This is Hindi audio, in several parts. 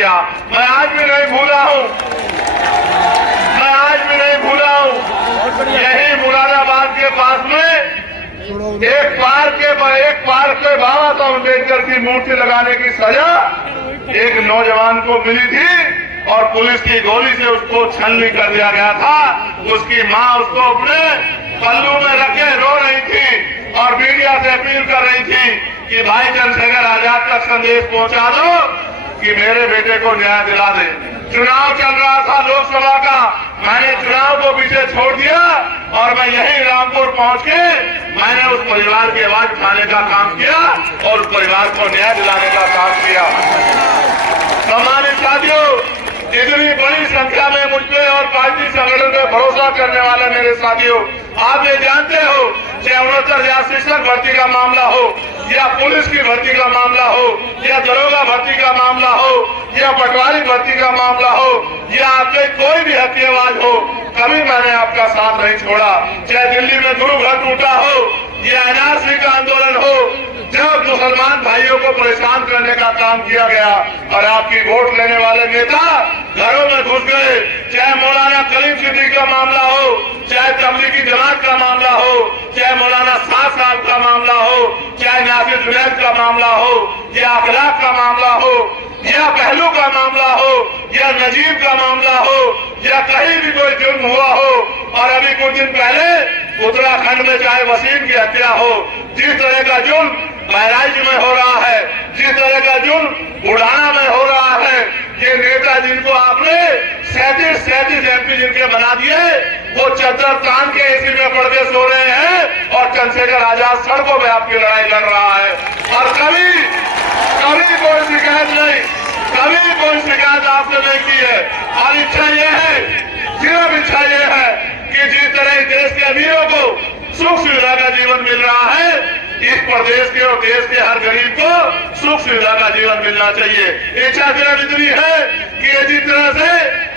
किया। मैं आज भी नहीं भूला हूँ, मैं आज भी नहीं भूला हूँ। यही मुरादाबाद के पास में एक पार्क पे बाबा साहब अम्बेडकर की मूर्ति लगाने की सजा एक नौजवान को मिली थी और पुलिस की गोली से उसको छलनी कर दिया गया था। उसकी माँ उसको अपने पल्लू में रखे रो रही थी और मीडिया से अपील कर रही थी कि भाई चंद्रशेखर आजाद तक संदेश पहुंचा दो कि मेरे बेटे को न्याय दिला दे। चुनाव चल रहा था लोकसभा का, मैंने चुनाव को पीछे छोड़ दिया और मैं यही रामपुर पहुंच के मैंने उस परिवार की आवाज उठाने का काम किया और उस परिवार को न्याय दिलाने का काम किया। सम्मानित साथियों, इतनी बड़ी संख्या में मुझ पे और पार्टी संगठन पे भरोसा करने वाले मेरे साथियों, आप ये जानते हो चाहे 69 या शिक्षक भर्ती का मामला हो या पुलिस की भर्ती का मामला हो या दरोगा भर्ती का मामला हो या पटवारी भर्ती का मामला हो या आपके कोई भी हत्यावाज हो, कभी मैंने आपका साथ नहीं छोड़ा। चाहे दिल्ली में गुरु घर टूटा हो या एनआरसी का आंदोलन हो, जब मुसलमान भाइयों को परेशान करने का काम किया गया और आपकी वोट लेने वाले नेता घरों में घुस गए, चाहे मौलाना कलीम सिद्दीकी का मामला हो, चाहे तबलीगी जमात का मामला हो, चाहे मौलाना साद साहब का मामला हो, चाहे नासिर जुनैद का मामला हो या अखलाक का मामला हो या पहलू का मामला हो या नजीब का मामला हो या कहीं भी कोई जुर्म हुआ हो। और अभी कुछ दिन पहले उत्तराखंड में चाहे वसीम की हत्या हो, जिस तरह का जुर्म बहराइच में हो रहा है, जिस तरह का जुर्म बुढ़ाना में हो रहा है, ये नेता जिनको आपने 37 MP जिनके बना दिए, वो चद्दर तान के एसी में पड़ के सो रहे हैं और चंद्रशेखर आजाद सड़कों में आपकी लड़ाई लड़ रहा है। और कभी कोई शिकायत नहीं, कभी कोई शिकायत आपने नहीं की है। और इच्छा ये है, सिर्फ इच्छा ये है कि जिस तरह देश के अमीरों को सुख सुविधा का जीवन मिल रहा है, इस प्रदेश के और देश के हर गरीब को सुख सुविधा का जीवन मिलना चाहिए। इच्छा सिर्फ इतनी है कि जिस तरह से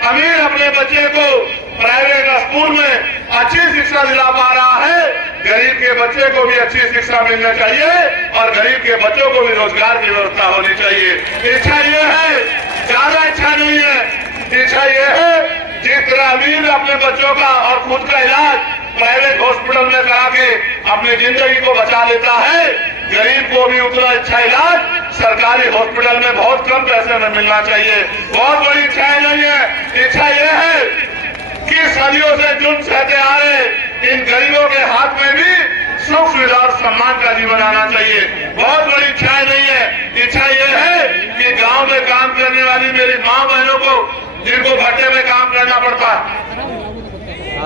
अमीर अपने बच्चे को प्राइवेट स्कूल में अच्छी शिक्षा दिला पा रहा है, गरीब के बच्चे को भी अच्छी शिक्षा मिलनी चाहिए और गरीब के बच्चों को भी रोजगार की व्यवस्था होनी चाहिए। इच्छा ये है, ज्यादा इच्छा नहीं है। इच्छा ये है जिस तरह अमीर अपने बच्चों का और खुद का इलाज प्राइवेट हॉस्पिटल में करा के अपनी जिंदगी को बचा लेता है, गरीब को भी उतना अच्छा इलाज सरकारी हॉस्पिटल में बहुत कम पैसे में मिलना चाहिए। बहुत बड़ी इच्छा नहीं है। इच्छा ये है कि सदियों से जुर्म सहते आ रहे इन गरीबों के हाथ में भी सुख सुविधा और सम्मान का जीवन आना चाहिए। बहुत बड़ी इच्छा नहीं है। इच्छा ये है कि गांव में काम करने वाली मेरी माँ बहनों को, जिनको भट्टे में काम करना पड़ता है,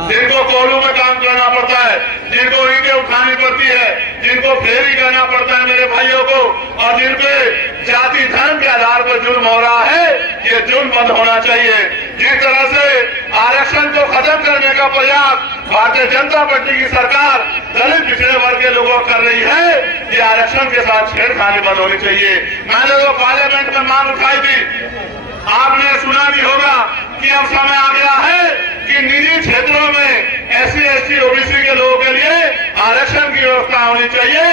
जिनको कोल्हू में काम करना पड़ता है, जिनको ईंटें उठानी पड़ती है, जिनको फेरी करना पड़ता है मेरे भाइयों को, और जिन पे जाति धर्म के आधार पर जुर्म हो रहा है, ये जुर्म बंद होना चाहिए। जिस तरह से आरक्षण को खत्म करने का प्रयास भारतीय जनता पार्टी की सरकार दलित पिछड़े वर्ग के लोगों कर रही है, ये आरक्षण के साथ छेड़खानी बंद होनी चाहिए। मैंने तो पार्लियामेंट में मांग उठाई थी, आपने सुना भी होगा कि अब समय आ गया है कि निजी क्षेत्रों में SC ST OBC के लोगों के लिए आरक्षण की व्यवस्था होनी चाहिए।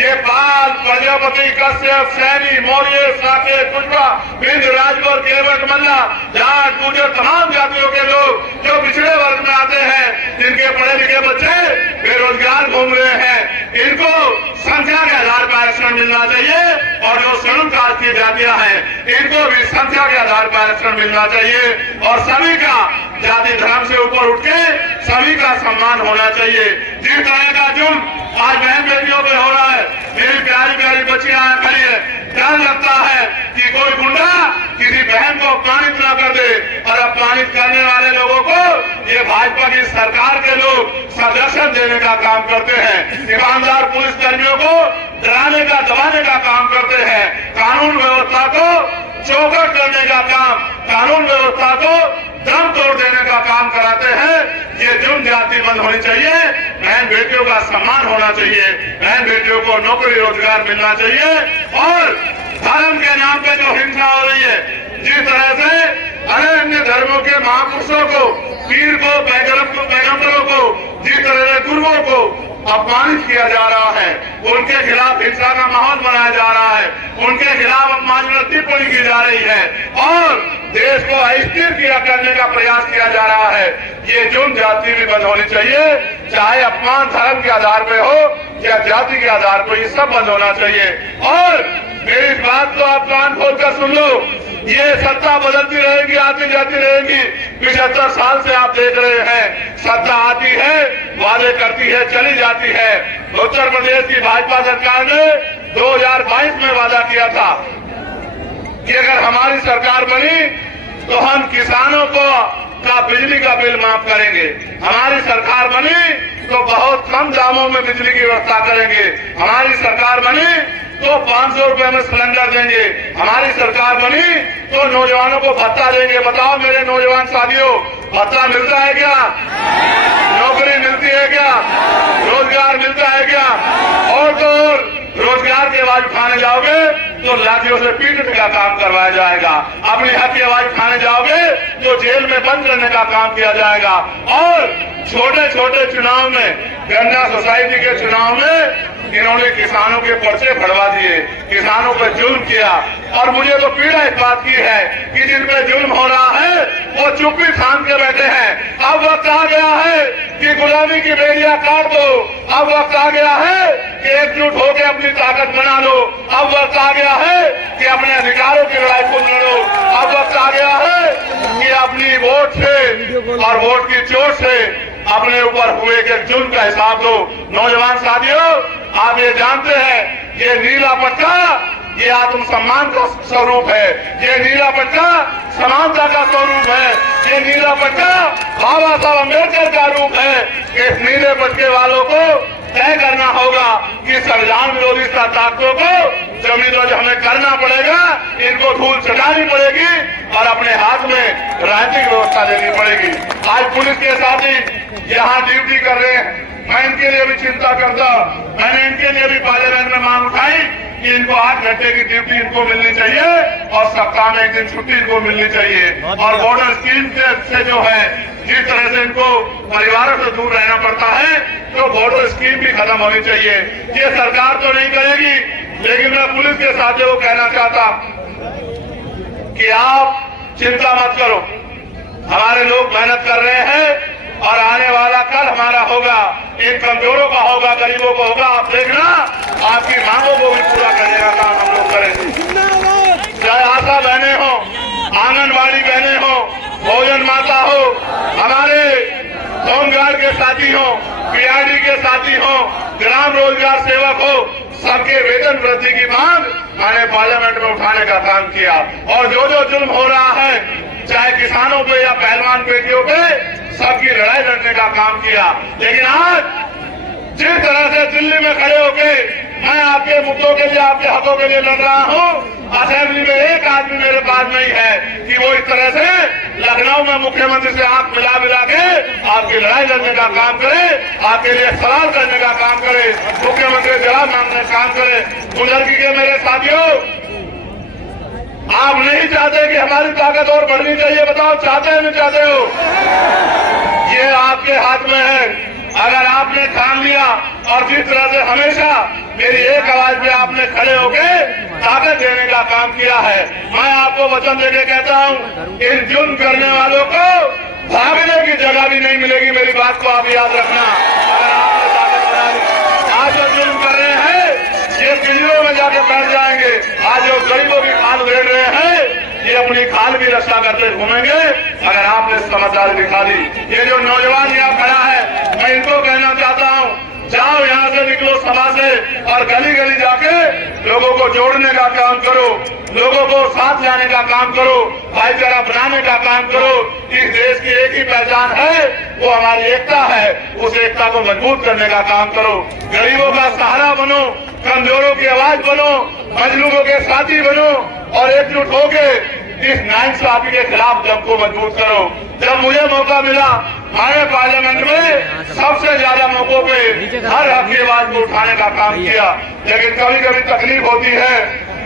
ये पाल, प्रजापति, कश्यप, सैनी, मौर्य, साकेत, कुशवा, बिंद, राजगौर, केवट, मल्ला, जाट, गुर्जर, तमाम जातियों के लोग जो पिछड़े वर्ग में आते हैं, जिनके पढ़े लिखे बच्चे बेरोजगार घूम रहे हैं, इनको संख्या के आधार पर आरक्षण मिलना चाहिए। और जो शेड्यूल कास्ट की जातियां हैं, इनको भी संख्या के आधार पर आरक्षण मिलना चाहिए। और सभी का जाति धर्म से ऊपर उठ के सभी का सम्मान होना चाहिए। जिस तरह का जुर्म आज बहन बेटियों पे हो रहा है, मेरी प्यारी प्यारी बच्चियां खड़ी है, डर लगता है कि कोई गुंडा किसी बहन को अपमानित न कर दे। और अपमानित करने वाले लोगों को ये भाजपा की सरकार के लोग संरक्षण देने का काम करते हैं। ईमानदार पुलिस कर्मियों को डराने का, दबाने का काम करते हैं। कानून व्यवस्था को चौकट करने का काम, कानून व्यवस्था को दम तोड़ देने का काम कराते हैं। ये जुर्म जाति बंद होनी चाहिए। बहन बेटियों का सम्मान होना चाहिए, बहन बेटियों को नौकरी रोजगार मिलना चाहिए। और धर्म के नाम पे जो हिंसा हो रही है, जिस तरह से अन्य धर्मों के महापुरुषों को, पीर को, पैगंबरों को, जिस तरह से गुरुओं को अपमानित किया जा रहा है, उनके खिलाफ हिंसा का माहौल बनाया जा रहा है, उनके खिलाफ अपमानजनक टिप्पणी की जा रही है। और देश को अस्थिर किया करने का प्रयास किया जा रहा है। ये जुल्म जाति भी बंद होनी चाहिए, चाहे अपमान धर्म के आधार पे हो या जाति के आधार पर, ये सब बंद होना चाहिए। और मेरी इस बात को आप कान खोलकर सुन लो, ये सत्ता बदलती रहेगी, आती जाती रहेगी। 75 साल से आप देख रहे हैं, सत्ता आती है, वादे करती है, चली जाती है। उत्तर प्रदेश की भाजपा सरकार ने 2022 में वादा किया था कि अगर हमारी सरकार बनी तो हम किसानों का बिजली का बिल माफ करेंगे। हमारी सरकार बनी तो बहुत कम दामों में बिजली की व्यवस्था करेंगे। हमारी सरकार बनी तो 500 रुपए में सिलेंडर देंगे। हमारी सरकार बनी तो नौजवानों को भत्ता देंगे। बताओ मेरे नौजवान साथियों, भत्ता मिलता है क्या? नौकरी मिलती है क्या? रोजगार मिलता है क्या? और तो और रोजगार की आवाज उठाने जाओगे तो लाठियों से पीटने का काम करवाया जाएगा। अपने हक की आवाज उठाने जाओगे तो जेल में बंद करने का काम किया जाएगा। और छोटे छोटे चुनाव में, गन्ना सोसाइटी के चुनाव में इन्होंने किसानों के पर्चे फड़वा दिए, किसानों पर जुल्म किया। और मुझे तो पीड़ा इस बात की है कि जिन पे जुल्म हो रहा है वो चुप्पी थाम के बैठे हैं। अब वक्त आ गया है कि गुलामी की बेड़ियां काट दो। अब वक्त आ गया है कि एकजुट होकर अपनी ताकत बना लो। अब वक्त आ गया है कि अपने अधिकारों की लड़ाई खुद लड़ो। अब वक्त आ गया है कि अपनी वोट से और वोट की चोट से अपने ऊपर हुए के जुल्म का हिसाब दो। नौजवान साथियों, आप ये जानते हैं, ये नीला पट्टा ये आत्मसम्मान का स्वरूप है। ये नीला पट्टा समानता का स्वरूप है। ये नीला पट्टा बाबा साहब अम्बेडकर का रूप है। इस नीले पट्टे वालों को तय करना होगा कि संविधान विरोधी ताकतों को जमीन हमें करना पड़ेगा, इनको धूल चटानी पड़ेगी और अपने हाथ में राजनीतिक व्यवस्था देनी पड़ेगी। आज पुलिस के साथी यहाँ ड्यूटी कर रहे हैं, मैं इनके लिए भी चिंता करता। मैंने इनके लिए भी पार्लियामेंट में मांग उठाई कि इनको 8 घंटे की ड्यूटी इनको मिलनी चाहिए और सप्ताह में 1 दिन छुट्टी इनको मिलनी चाहिए। और बॉर्डर स्कीम से जो है, जिस तरह से इनको परिवारों से दूर रहना पड़ता है, तो बॉर्डर स्कीम भी खत्म होनी चाहिए। ये सरकार तो नहीं करेगी, लेकिन मैं पुलिस के साथियों को कहना चाहता कि आप चिंता मत करो, हमारे लोग मेहनत कर रहे हैं और आने वाला कल हमारा होगा। इन कमजोरों का होगा, गरीबों का होगा। आप देखना, आपकी मांगों को भी पूरा करने का काम हम लोग करेंगे। चाहे आशा बहनें हो, आंगनबाड़ी बहनें हो, भोजन माता हो, हमारे होमगार्ड के साथी हो, पीआरडी के साथी हो, ग्राम रोजगार सेवक हो, सबके वेतन वृद्धि की मांग मैंने पार्लियामेंट में उठाने का काम किया। और जो जो जुल्म हो रहा है, चाहे किसानों पे या पहलवान बेटियों पे, सबकी लड़ाई लड़ने का काम किया। लेकिन आज जिस तरह से दिल्ली में खड़े होके मैं आपके मुद्दों के लिए, आपके हकों के लिए लड़ रहा हूँ, असेंबली में एक आदमी मेरे पास नहीं है कि वो इस तरह से लखनऊ में मुख्यमंत्री से आंख मिला के आपकी लड़ाई लड़ने का काम करे, आपके लिए सवाल करने का काम करे, मुख्यमंत्री जवाब मांगने का काम करे। बुजुर्गी के मेरे साथियों, आप नहीं चाहते कि हमारी ताकत और बढ़नी चाहिए? बताओ, चाहते हैं नहीं चाहते हो? ये आपके हाथ में है। अगर आपने ठान लिया और जिस तरह से हमेशा मेरी एक आवाज पे आपने खड़े होके ताकत देने का काम किया है, मैं आपको वचन देके कहता हूँ, इन जुल्म करने वालों को भागने की जगह भी नहीं मिलेगी। मेरी बात को आप याद रखना। अगर आपने ताकत बना ली, आज जो जुल्म कर रहे हैं ये पिंजरों में जाके बैठ जाएंगे। आज जो गरीबों की खाल उधेड़ रहे हैं, ये अपनी खाल की रक्षा करते घूमेंगे अगर आपने समझदारी दिखा दी। ये जो नौजवान यहाँ खड़ा है, मैं इनको कहना चाहता हूँ, जाओ यहाँ से, निकलो सभा से और गली गली जाके लोगों को जोड़ने का काम करो, लोगों को साथ लाने का काम करो, भाईचारा बनाने का काम करो। इस देश की एक ही पहचान है, वो हमारी एकता है। उस एकता को मजबूत करने का काम करो। गरीबों का सहारा बनो, कमजोरों की आवाज बनो, मजलूमों के साथी बनो और एकजुट होके इस नाइंसाफी के खिलाफ जंग को मजबूत करो। जब मुझे मौका मिला, मैंने पार्लियामेंट में सबसे ज्यादा मौकों पे हर हक की आवाज को उठाने का काम किया। लेकिन कभी कभी तकलीफ होती है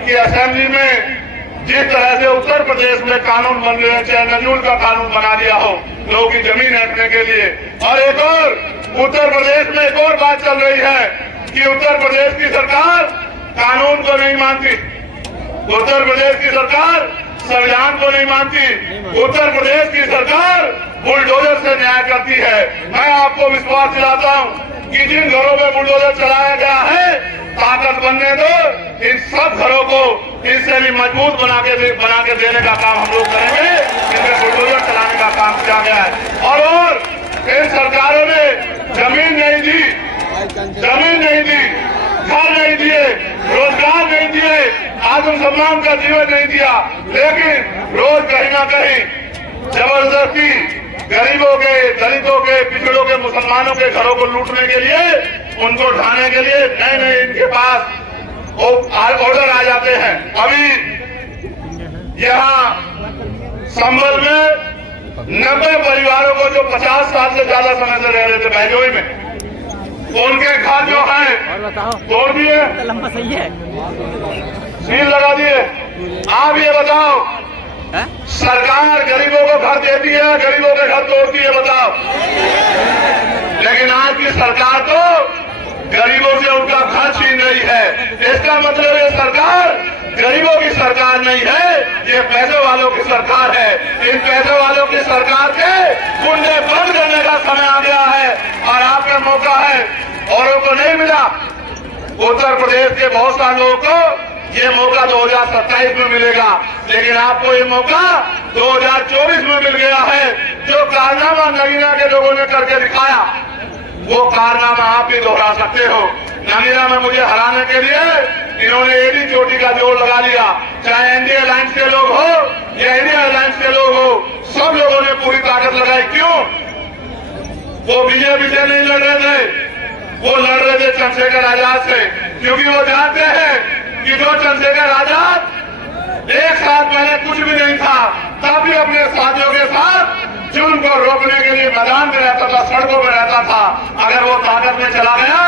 कि असेंबली में जिस तरह से उत्तर प्रदेश में कानून बन रहे हैं, चाहे नजूल का कानून बना दिया हो लोगों की जमीन हटने के लिए, और एक और उत्तर प्रदेश में एक और बात चल रही है कि उत्तर प्रदेश की सरकार कानून को नहीं मानती। उत्तर प्रदेश की सरकार संविधान को नहीं मानती। उत्तर प्रदेश की सरकार बुलडोजर से न्याय करती है। मैं आपको विश्वास दिलाता हूँ कि जिन घरों में बुलडोजर चलाया गया है, ताकत बनने दो, इन सब घरों को इससे भी मजबूत बना के देने का काम हम लोग करेंगे। इनमें बुलडोजर चलाने का काम किया गया है। और इन सरकारों ने जमीन नहीं दी, घर नहीं दिए, रोजगार नहीं दिए, आत्मसम्मान का जीवन नहीं दिया, लेकिन रोज कहीं ना कहीं जबरदस्ती गरीबों के, दलितों के, पिछड़ों के, मुसलमानों के घरों को लूटने के लिए, उनको ढाने के लिए नए नए इनके पास ऑर्डर आ जाते हैं। अभी यहाँ संभल में 90 परिवारों को जो 50 साल से ज्यादा समय से रह रहे थे बहजोई में, उनके घर जो है तोड़ दिए, लंबा सही है, सील लगा दिए। आप ये बताओ, सरकार गरीबों को घर देती है, गरीबों के घर तोड़ती है, बताओ। लेकिन आज की सरकार तो गरीबों से उनका घर छीन रही है। इसका मतलब ये सरकार गरीबों की सरकार नहीं है, ये पैसे वालों की सरकार है। इन पैसे वालों की सरकार के गुंडे बंद करने का समय आ गया है और आपका मौका है, औरों को नहीं मिला। उत्तर प्रदेश के बहुत सारे लोगों को ये मौका 2027 में मिलेगा, लेकिन आपको ये मौका 2024 में मिल गया है। जो कारनामा नगीना के लोगों ने करके दिखाया, वो कारनामा आप भी दोहरा सकते हो। नगीना में मुझे हराने के लिए इन्होंने एडी चोटी का जोर लगा लिया। चाहे एनडीए अलायंस के लोग हो या इंडिया अलायंस के लोग हो, सब लोगों ने पूरी ताकत लगाई। क्यों? वो बीजेपी से नहीं लड़ रहे थे, वो लड़ रहे थे चंद्रशेखर आजाद से, क्योंकि वो जानते हैं कि जो चंद्रशेखर आजाद एक साल पहले कुछ भी नहीं था, तब भी अपने साथियों के साथ जुल्म को रोकने के लिए मैदान में रहता था, सड़कों में रहता था। अगर वो ताकत में चला गया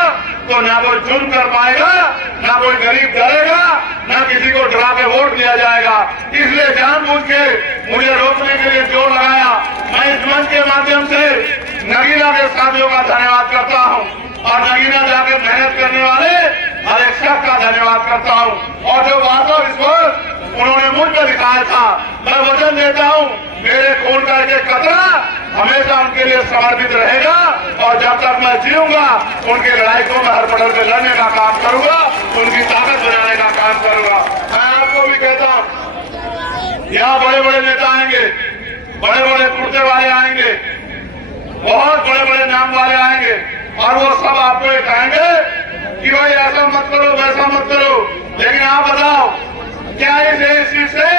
तो ना कोई जुल्म कर पाएगा, ना कोई गरीब डरेगा, ना किसी को डरा के वोट दिया जाएगा। इसलिए जानबूझ के मुझे रोकने के लिए जोर लगाया। मैं इस मंच के माध्यम से नगीना के साथियों का धन्यवाद करता हूँ और नगीना जाके मेहनत करने वाले हर एक शख्स का धन्यवाद करता हूँ। और जो वास्तव विश्वास उन्होंने मुझ पर दिखाया था, मैं वचन देता हूँ मेरे खून का एक कतरा हमेशा उनके लिए समर्पित रहेगा और जब तक मैं जीऊंगा उनकी लड़ाई को मैं हर पड़ल पे लड़ने का काम करूंगा, उनकी ताकत बनाने का काम करूंगा। मैं आपको भी कहता हूँ, यहाँ बड़े बड़े नेता आएंगे, बड़े बड़े कुर्ते वाले आएंगे, बहुत बड़े बड़े नाम वाले आएंगे और वो सब आपको ये कहेंगे कि भाई ऐसा मत करो, वैसा मत करो। लेकिन आप बताओ, क्या इस सीट से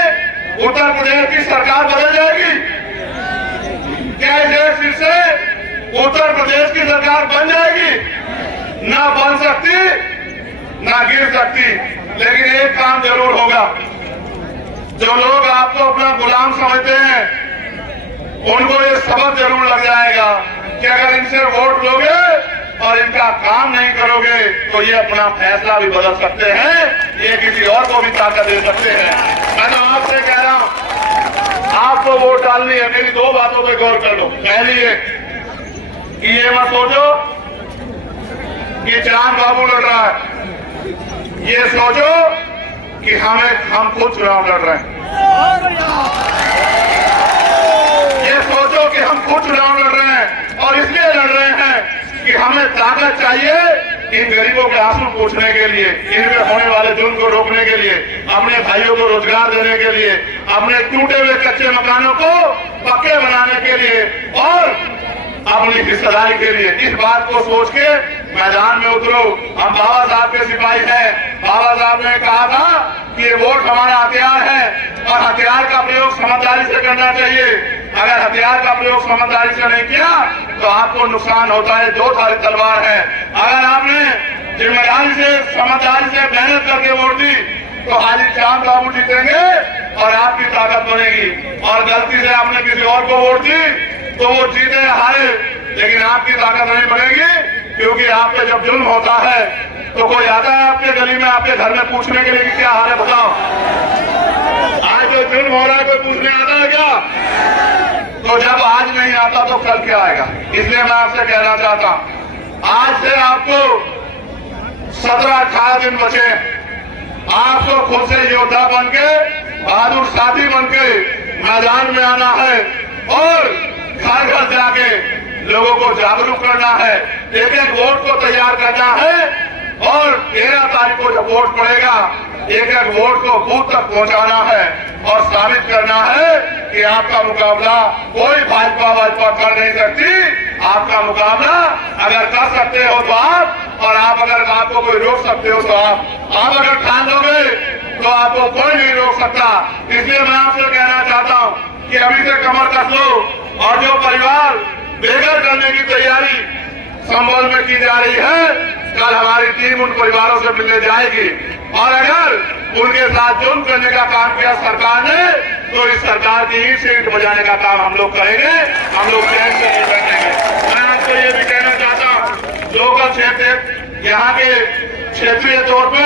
उत्तर प्रदेश की सरकार बदल जाएगी? क्या इस सीट से उत्तर प्रदेश की सरकार बन जाएगी? ना बन सकती, ना गिर सकती। लेकिन एक काम जरूर होगा, जो लोग आपको अपना गुलाम समझते हैं उनको ये सबक जरूर लग जाएगा कि अगर इनसे वोट लोगे और इनका काम नहीं करोगे तो ये अपना फैसला भी बदल सकते हैं, ये किसी और को भी ताकत दे सकते हैं। मैं तो आपसे कह रहा हूं, आपको वोट डालनी है। मेरी दो बातों पे गौर कर लो। पहली है कि ये मत सोचो कि चांद बाबू लड़ रहा है, ये सोचो कि हम खुद चुनाव लड़ रहे हैं। ये सोचो कि हम खुद चुनाव लड़ रहे हैं और इसलिए लड़ रहे हैं कि हमें ताकत चाहिए इन गरीबों के आंसू पोंछने के लिए, इनमें होने वाले जुल्म को रोकने के लिए, अपने भाइयों को रोजगार देने के लिए, अपने टूटे हुए कच्चे मकानों को पक्के बनाने के लिए और अपनी हिस्सेदारी के लिए। इस बात को सोच के मैदान में उतरो। हम बाबा साहब के सिपाही हैं। बाबा साहब ने कहा था कि ये वोट हमारा हथियार है और हथियार का प्रयोग समझदारी से करना चाहिए। अगर हथियार का प्रयोग समझदारी से नहीं किया तो आपको नुकसान होता है। दो धारी तलवार है। अगर आपने जिम्मेदारी से, समझदारी से मेहनत करके वोट दी तो आज चांद बाबू जीतेंगे और आपकी ताकत बनेगी। और गलती से आपने किसी और को वोट दी तो वो जीते हारे, लेकिन आपकी ताकत नहीं बनेगी। क्योंकि आप पे जब जुल्म होता है तो कोई आता है आपके गली में, आपके घर में पूछने के लिए कि क्या हाल है बताओ। आज जो जुल्म हो रहा है कोई पूछने आता है क्या? तो जब आज नहीं आता तो कल क्या आएगा? इसलिए मैं आपसे कहना चाहता हूं, आज से आपको 17-18 दिन बचे। आपको खुद से योद्धा बन के बहादुर साथी बनके मैदान में आना है और घर घर जाके लोगों को जागरूक करना है। एक एक वोट को तैयार करना है और 13 तारीख को जब वोट पड़ेगा एक एक वोट को बूथ तक पहुंचाना है और साबित करना है कि आपका मुकाबला कोई भाजपा कर नहीं सकती। आपका मुकाबला अगर कर सकते हो तो आप, और आप अगर आपको कोई रोक सकते हो तो आप अगर ठान लोगे तो आपको कोई नहीं रोक सकता। इसलिए मैं आपसे कहना चाहता हूं कि अभी से कमर कस लो और जो परिवार बेघर करने की तैयारी संभल में की जा रही है, कल हमारी टीम उन परिवारों से मिलने जाएगी और अगर उनके साथ जुर्म करने का काम किया सरकार ने तो इस सरकार की ही सीट बजाने का काम हम लोग करेंगे। हम लोग चैन से नहीं बैठेंगे। मैं आपको ये भी कहना चाहता हूँ, लोकल क्षेत्र यहाँ के क्षेत्रीय तौर पे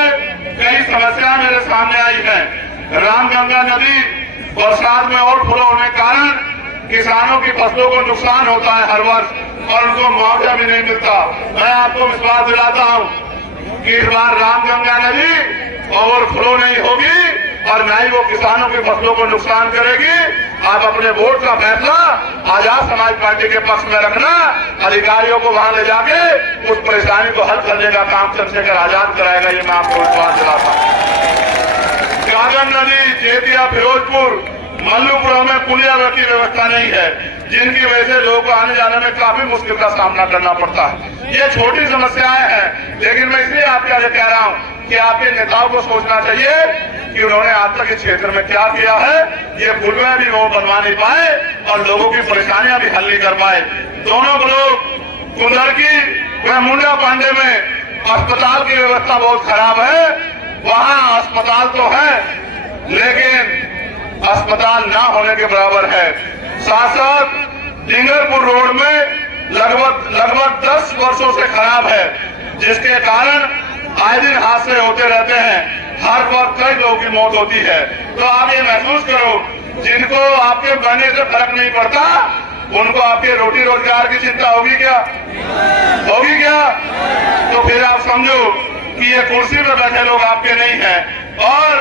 कई समस्याएं मेरे सामने आई है। रामगंगा नदी बरसात में और फुलो होने के कारण किसानों की फसलों को नुकसान होता है हर वर्ष और उनको मुआवजा भी नहीं मिलता। मैं आपको विश्वास दिलाता हूं कि इस बार रामगंगा नदी ओवरफ्लो नहीं होगी और न ही वो किसानों की फसलों को नुकसान करेगी। आप अपने वोट का फैसला आजाद समाज पार्टी के पक्ष में रखना, अधिकारियों को वहां ले जाके उस परेशानी को हल करने का काम चंद्रशेखर आजाद कराएगा, ये मैं आपको विश्वास दिलाता हूँ। कागन नदी, जेतिया, फिरोजपुर, मल्लूपुरम में पुलिया की व्यवस्था नहीं है, जिनकी वजह से लोगों को आने जाने में काफी मुश्किल का सामना करना पड़ता है। ये छोटी समस्याएं हैं, लेकिन मैं इसलिए आपके आगे कह रहा हूं कि आपके नेताओं को सोचना चाहिए कि उन्होंने आज तक इस क्षेत्र में क्या किया है। ये पुलिया भी वो बनवा नहीं पाए और लोगों की परेशानियां भी हल नहीं कर पाए। दोनों ब्लॉक कुंदरकी व मुंडा पांडे में अस्पताल की व्यवस्था बहुत खराब है। वहां अस्पताल तो है लेकिन अस्पताल ना होने के बराबर है। साथ साथ डिंगरपुर रोड में लगभग 10 वर्षों से खराब है, जिसके कारण आए दिन हादसे होते रहते हैं। हर वक्त कई लोगों की मौत होती है। तो आप ये महसूस करो, जिनको आपके बनने से फर्क नहीं पड़ता उनको आपके रोटी रोजगार की चिंता होगी क्या? होगी क्या? तो फिर आप समझो कि ये कुर्सी में बैठे लोग आपके नहीं हैं। और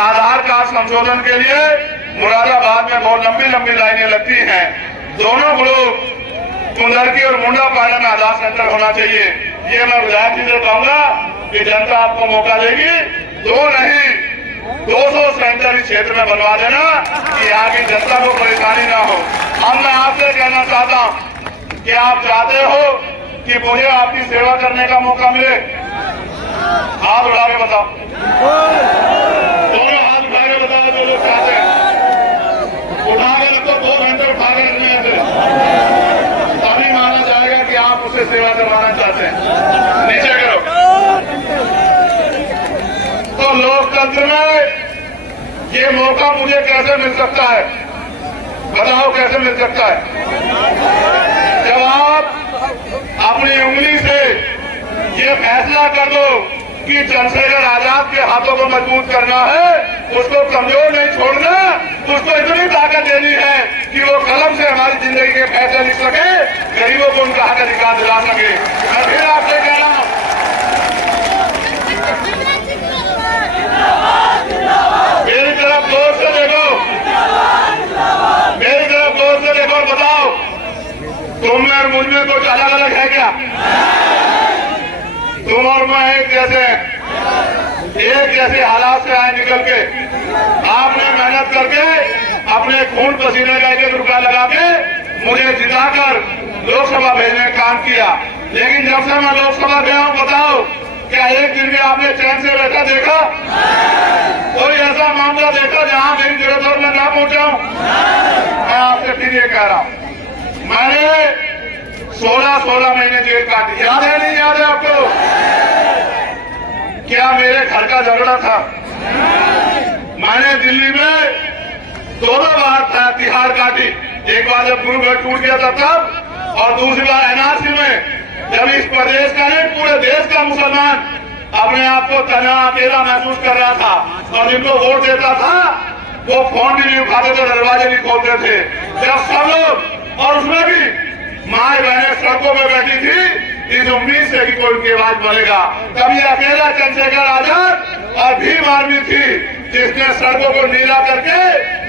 आधार कार्ड संशोधन के लिए मुरादाबाद में बहुत लंबी लंबी लाइनें लगती हैं। दोनों ब्लॉक कुंदरकी और मुंडा पाड़ा में आधार सेंटर होना चाहिए। ये मैं विधायक जी से कहूंगा कि जनता आपको मौका देगी, 2 नहीं 200 सेंटर इस क्षेत्र में बनवा देना कि आगे जनता को परेशानी ना हो। हम मैं आपसे कहना चाहता हूं कि आप चाहते हो कि मुझे आपकी सेवा करने का मौका मिले? हाथ उठा के बताओ, दोनों हाथ उठा के बताओ जो लोग चाहते हैं। उठा के रखो, 2 घंटे उठा के रखने से तभी माना जाएगा कि आप उससे सेवा करवाना चाहते हैं। नीचे करो। तो लोकतंत्र में ये मौका मुझे कैसे मिल सकता है? बताओ कैसे मिल सकता है? जब आप अपनी उंगली से ये फैसला कर दो कि चंद्रशेखर आजाद के हाथों को मजबूत करना है, उसको कमजोर नहीं छोड़ना, उसको इतनी ताकत देनी है कि वो कलम से हमारी जिंदगी के फैसले लिख सके, गरीबों को उनका हक अधिकार दिला सके। मैं फिर आपसे कह रहा हूं, मेरी तरफ गौर से देखो, मेरी तरफ गौर से देखो, बताओ तुम में और मुझ में कुछ अलग अलग है क्या? तुम और मैं एक जैसे हालात से आए निकल के। आपने मेहनत करके अपने खून पसीने का 1-1 रुपया लगा के मुझे जिताकर लोकसभा भेजने का काम किया, लेकिन जब से मैं लोकसभा गया हूं, बताओ क्या एक दिन भी आपने चैन से बैठा देखा? कोई ऐसा मामला देखा जहां मेरी जरूरत पर मैं ना पहुंचाऊं? मैं आपसे फिर ये कह रहा हूं, मैंने 16 महीने जेल काटी। याद है नहीं याद है आपको? क्या मेरे घर का झगड़ा था? मैंने दिल्ली में 2 बार तिहाड़ काटी। एक बार जब गुरु घर टूट गया था तब, और दूसरी बार एनआरसी में, जब इस प्रदेश का नहीं पूरे देश का मुसलमान अपने आप को तना अकेला महसूस कर रहा था और जिनको वोट देता था वो फोन भी नहीं उठाते थे, दरवाजे नहीं खोलते थे। जब सब लोग, और उसमें भी माए बहनें सड़कों में बैठी थी इस उम्मीद से कि कोई उनकी आवाज बोलेगा, तब ये अकेला चंद्रशेखर आजाद और भीम आर्मी थी जिसने सड़कों को नीला करके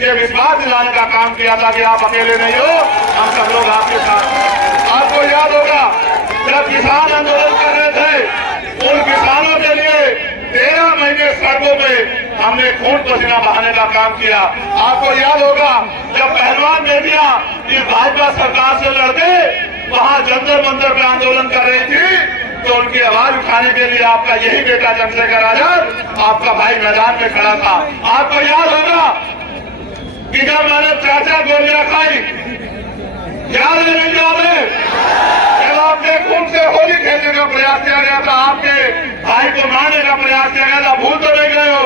ये विश्वास दिलाने का काम किया था कि आप अकेले नहीं हो, हम सब लोग आपके साथ। आपको याद होगा जब किसान आंदोलन कर रहे थे, उन किसानों के लिए 13 महीने सड़कों पे हमने खून पसीना बहाने का काम किया। आपको याद होगा जब पहलवान बेटियां इस भाजपा सरकार से लड़के वहां जंतर मंतर पे आंदोलन कर रही थी, तो उनकी आवाज उठाने के लिए आपका यही बेटा चंद्रशेखर आजाद, आपका भाई मैदान में खड़ा था। आपको याद होगा कि जब मैंने चाचा गोलियां खाई, याद है नहीं याद है, जब आपने खून से होली खेलने का प्रयास किया गया था, आपके भाई को मारने का प्रयास किया गया था, भूल तो नहीं गए हो।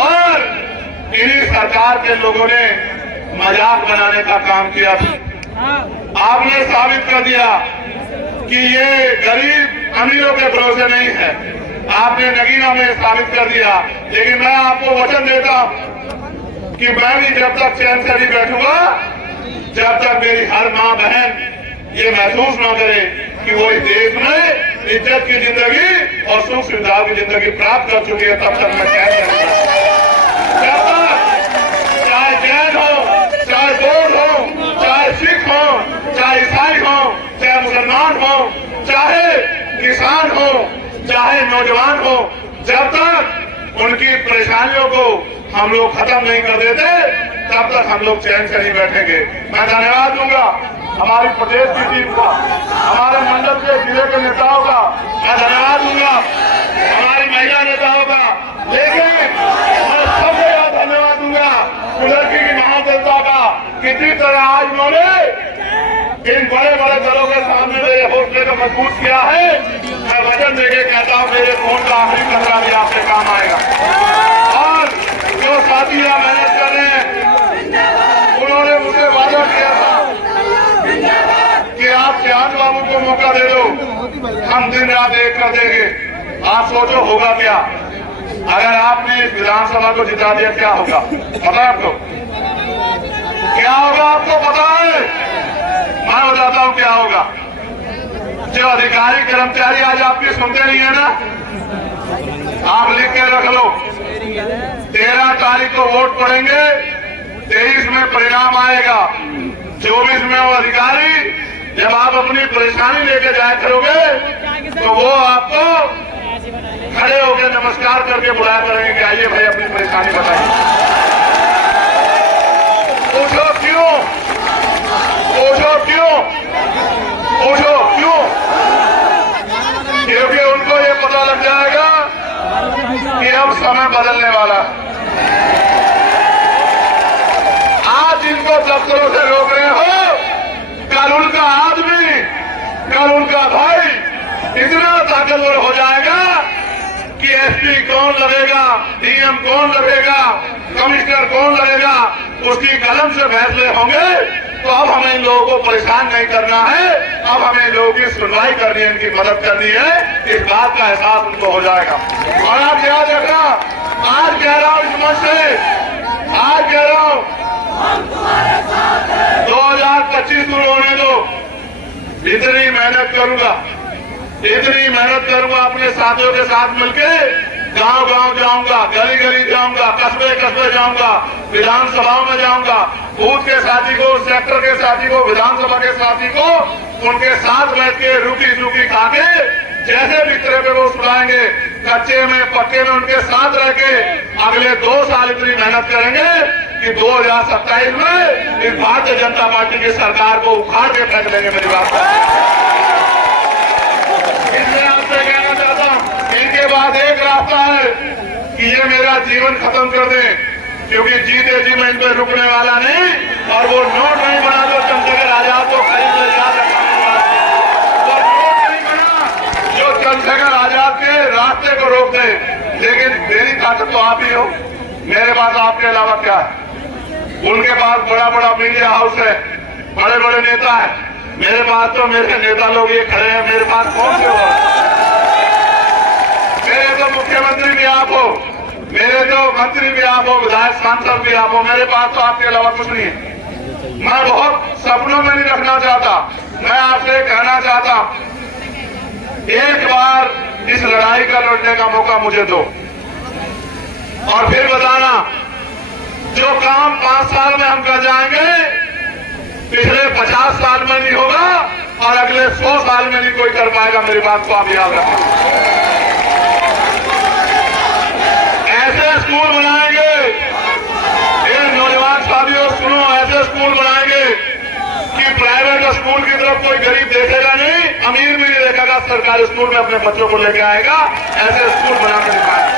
और इन्हीं सरकार के लोगों ने मजाक बनाने का काम किया था। आपने साबित कर दिया कि ये गरीब अमीरों के भरोसे नहीं है, आपने नगीना में साबित कर दिया। लेकिन मैं आपको वचन देता हूं कि मैं भी जब तक चैन से नहीं बैठूंगा, जब तक मेरी हर मां बहन ये महसूस न करे कि वो इस देश में इज्जत की जिंदगी और सुख सुविधाओं की जिंदगी प्राप्त कर चुकी है, तब तक मैं चैन से नहीं बैठूंगा। जब तक चाहे जैन हो, चाहे बौद्ध हो, चाहे सिख हो, चाहे ईसाई हो, चाहे मुसलमान हो, चाहे किसान हो, चाहे नौजवान हो, जब तक उनकी परेशानियों को हम लोग खत्म नहीं कर देते, तब तक हम लोग चैन से नहीं बैठेंगे। मैं धन्यवाद दूंगा हमारी प्रदेश की टीम का, हमारे मंडल के जिले के नेताओं का, मैं धन्यवाद दूंगा हमारी महिला नेताओं का, लेकिन मैं सबसे ज्यादा धन्यवाद दूंगा लड़की की महाजनता का, किसी तरह आज उन्होंने इन बड़े बड़े दलों के सामने मेरे हौसले को मजबूत किया है। मैं वचन देके कहता हूं मेरे खून का आखिरी कतरा भी आपके काम आएगा। और जो साथी यहाँ मेहनत कर रहे हैं, उन्होंने मुझे वादा किया था कि आप चांद बाबू को मौका दे दो, हम दिन रात एक कर देंगे। आप सोचो होगा क्या अगर आपने इस विधानसभा को जिता दिया, क्या होगा पता है आपको? क्या होगा आपको पता है? मैं बताता हूं क्या होगा। जो अधिकारी कर्मचारी आज आपकी सुनते नहीं है ना, आप लिख के रख लो, 13 तारीख को वोट पड़ेंगे, 23 में परिणाम आएगा, 24 में वो अधिकारी जब आप अपनी परेशानी लेके जाया करोगे तो वो आपको खड़े होकर नमस्कार करके बुलाया करेंगे कि आइए भाई अपनी परेशानी बताइए। पूछो क्यों, पूछो क्यों, पूछो क्यों? क्योंकि उनको ये पता लग जाएगा कि अब समय बदलने वाला। आज इनको दफ्तरों से रोक रहे हो, कल उनका आदमी, कल उनका भाई इतना ताकतवर हो जाएगा कि एसपी कौन लड़ेगा, डीएम कौन लड़ेगा, कमिश्नर कौन लड़ेगा, उसकी कलम से फैसले होंगे। तो अब हमें इन लोगों को परेशान नहीं करना है, अब हमें इन लोगों की सुनवाई करनी है, इनकी मदद करनी है, इस बात का एहसास उनको हो जाएगा। और आप याद रखना, आज कह रहा हूं इस मंच से, आज कह रहा हूं 2025 शुरू होने दो, इतनी मेहनत करूंगा, इतनी मेहनत करूंगा, अपने साथियों के साथ मिलके गांव गांव जाऊंगा, गली गली जाऊंगा, कस्बे कस्बे जाऊंगा, विधानसभाओं में जाऊंगा, बूथ के साथी को, सेक्टर के साथी को, विधानसभा के साथी को उनके साथ बैठ के रूखी सूखी खा के जैसे बिस्तरे पे वो सुलाएंगे, कच्चे में पक्के में उनके साथ रह के अगले 2 साल इतनी मेहनत करेंगे कि 2027 में इस भारतीय जनता पार्टी की सरकार को उखाड़ के फेंक लेंगे। मेरी बात इसलिए आपसे कहना चाहता हूं, इनके बाद एक रास्ता है कि ये मेरा जीवन खत्म कर दें, क्योंकि जीते जी मैं इन पर रुकने वाला नहीं, और वो नोट नहीं बना दो चंद्रशेखर आजाद को खरीद ले, याद रखना। वो नोट नहीं बना जो चंद्रशेखर आजाद के रास्ते को रोक दे, लेकिन मेरी ताकत तो आप ही हो, मेरे पास आपके अलावा क्या है? उनके पास बड़ा बड़ा मीडिया हाउस है, बड़े बड़े नेता है, मेरे पास तो मेरे नेता लोग ये खड़े हैं, मेरे पास कौन से हो? मेरे तो मुख्यमंत्री भी आप हो, मेरे तो मंत्री भी आप हो, विधायक सांसद भी आप हो, मेरे पास तो आपके अलावा कुछ नहीं है। मैं बहुत सपनों में नहीं रखना चाहता, मैं आपसे कहना चाहता एक बार इस लड़ाई का लड़ने का मौका मुझे दो, और फिर बताना जो काम 5 साल में हम कर जाएंगे पिछले 50 साल में नहीं होगा और अगले 100 साल में नहीं कोई कर पाएगा। मेरी बात को आप याद रखना। ऐसे स्कूल बनाएंगे, ये नौजवान साथियों सुनो, ऐसे स्कूल बनाएंगे कि प्राइवेट स्कूल की तरफ कोई गरीब देखेगा नहीं, अमीर भी नहीं देखेगा, सरकारी स्कूल में अपने बच्चों को लेकर आएगा। ऐसे स्कूल बनाकर दिखाएंगे,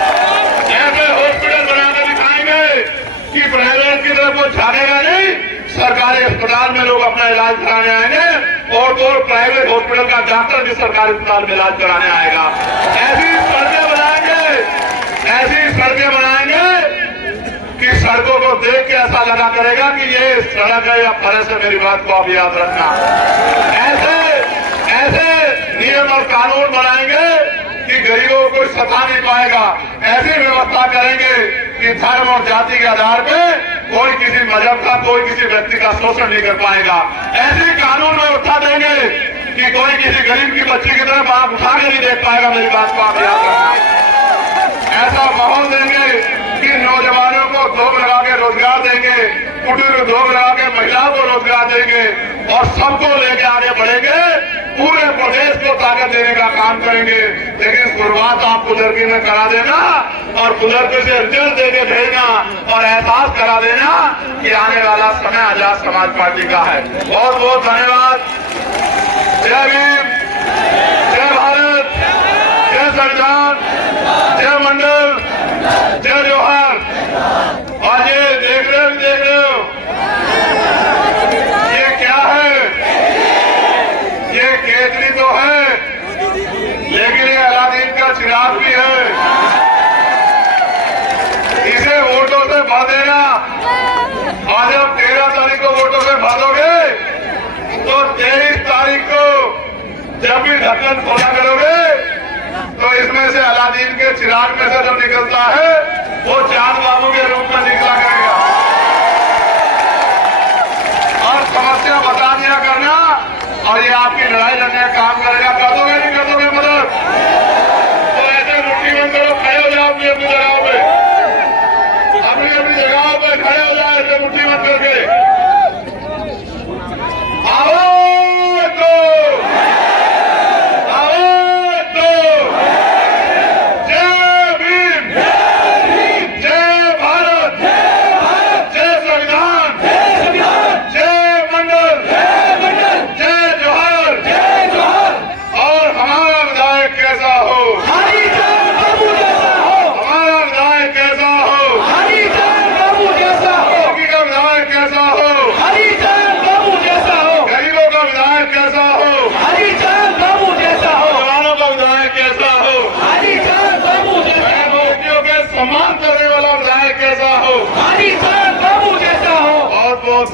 ऐसे हॉस्पिटल बनाकर दिखाएंगे कि प्राइवेट की तरफ कोई झाड़ेगा नहीं, सरकारी अस्पताल में लोग अपना इलाज कराने आएंगे और तो प्राइवेट हॉस्पिटल का डॉक्टर भी सरकारी अस्पताल में इलाज कराने आएगा। ऐसी सड़कें बनाएंगे, ऐसी सड़कें बनाएंगे कि सड़कों को देख के ऐसा लगा करेगा कि ये सड़क है या फर्श है। मेरी बात को आप याद रखना। ऐसे नियम और कानून बनाएंगे कि गरीबों को कोई सता नहीं पाएगा। ऐसी व्यवस्था करेंगे कि धर्म और जाति के आधार पर कोई किसी मजहब का, कोई किसी व्यक्ति का शोषण नहीं कर पाएगा। ऐसी कानून व्यवस्था देंगे कि कोई किसी गरीब की बच्ची की तरफ आंख उठा के नहीं देख पाएगा। मेरी बात को आप याद रखना। ऐसा माहौल देंगे कि नौजवानों को उद्योग लगा के रोजगार देंगे, कुटीर उद्योग लगा के महिलाओं को रोजगार देंगे और सबको लेके आगे बढ़ेंगे। पूरे प्रदेश को ताकत देने का काम करेंगे। लेकिन शुरुआत आप बुजुर्गी में करा देना और बुजुर्ग से रिजल्ट देके भेजना और एहसास करा देना कि आने वाला समय आजाद समाज पार्टी का है। बहुत बहुत धन्यवाद। जय भीम, जय भारत, जय संविधान, जय मंडल, जय जोहार। और ये देख रहे हो ये क्या है? ये केतली तो है लेकिन ये अलादीन का चिराग भी है। इसे वोटों से भर देना और जब 13 तारीख को वोटों से भरोगे तो 23 तारीख को जब भी ढक्कन खोला करोगे तो इसमें से अलादीन के चिराग में से जो निकलता है वो चांद बाबू के रूप में निकला करेगा। और समस्या बता दिया करना और ये आपकी लड़ाई लड़ने का काम करेगा। कर दोगे नहीं कर दोगे मदद? तो ऐसे मुट्ठी बंद करो, खड़े हो जाओ अपनी अपनी जगहों पे, अपनी अपनी जगहों पे खड़े हो जाओ ऐसे मुट्ठी बंद करके। सम्मान करने वाला विधायक कैसा हो, बहुत बहुत